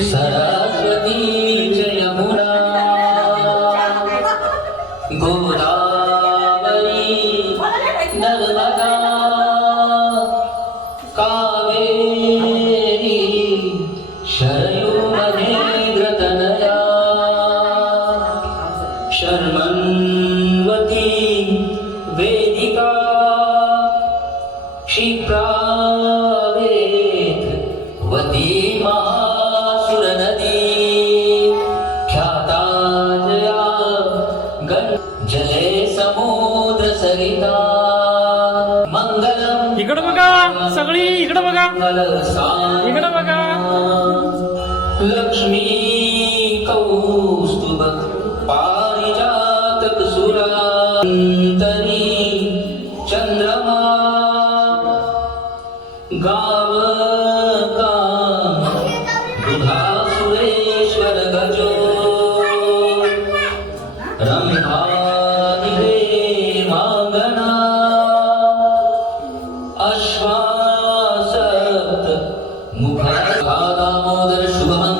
सरस्वती जयमुना गोदावरी नर्मदा कावेरी शरयू महेंद्रतनया शर्मन्वती वेदिका क्षिप्रावेत्रवती महासुरनदी ख्याता जया जले समुद्र सरिता मंगलम इकडं बघा सगळी इकडं बघा इकडं बघा लक्ष्मी कौस्तुभ पारिजातक सुरांतरी चंद्रमा गावका दुधा सुरेश्वर गजो रंभानिधे मांगना अश्वासत मुख दामोदर शुभम